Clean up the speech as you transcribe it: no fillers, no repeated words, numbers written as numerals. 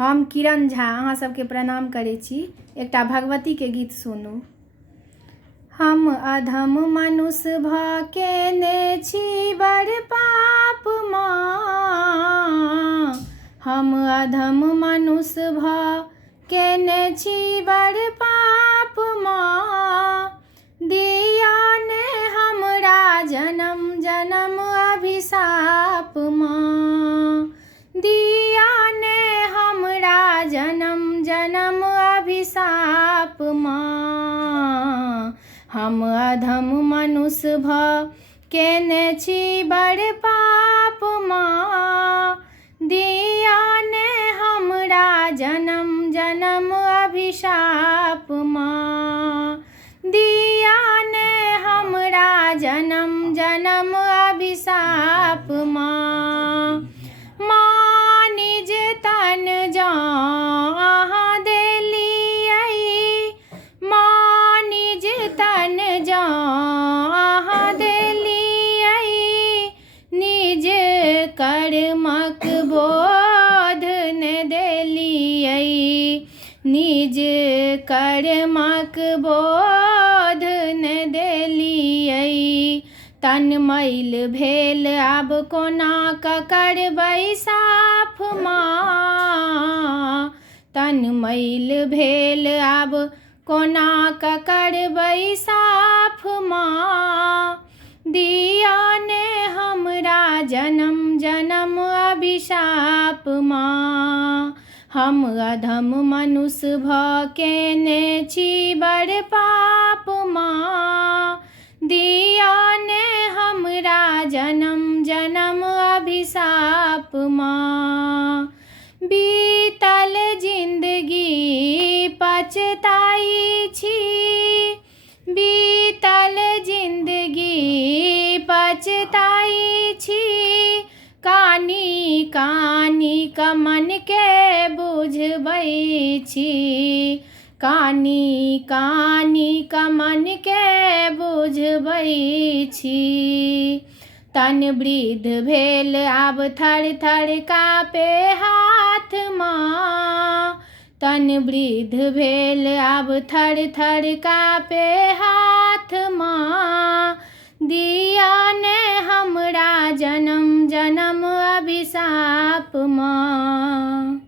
हम किरण झा अहाँ सबके प्रणाम करै छी। एकटा भगवती के गीत सुनू। हम अधम मनुष्य भऽ केने छी बड़ पाप माँ। हम अधम मनुष्य भऽ केने छी बड़ पाप माँ। दिया ने हमरा जन्म जन्म अभिशाप माँ। दिया ने हमरा जन्म जन्म अभिशाप माँ। हम अधम मनुष्य भऽ केने छी बड़ पाप माँ। दिया ने हमरा जन्म जन्म अभिशाप माँ। दिया ने हमरा जन्म जन्म अभिशाप माँ। माँ निज तन जँ अहाँ देलियै। माँ निज तन जँ अहाँ देलियै। निज कर्मक बोध ने देलियै। निज कर्मक बोध ने देलियै। तन मैल भेल आब कोना कऽ करबै साफ माँ। तन मैल भेल आब कोना कऽ करबै साफ माँ। दिया ने हमरा जन्म जन्म अभिशाप माँ। हम अधम मनुष्य भऽ केने छी बड़ पाप माँ। दिया ने हमरा जन्म जन्म अभिशाप माँ। बीतल जिंदगी पछताई छी। बीतल जिंदगी पछताई छी। कानी कानी कऽ मन के बुझबै छी। कानी कानी कऽ मन के बुझबै छी। तन वृद्ध भेल आब थर थर काँपे हाथ माँ। तन वृद्ध भेल आब थर थर काँपे हाथ माँ। दिया ने हमरा जन्म जन्म अभिशाप माँ।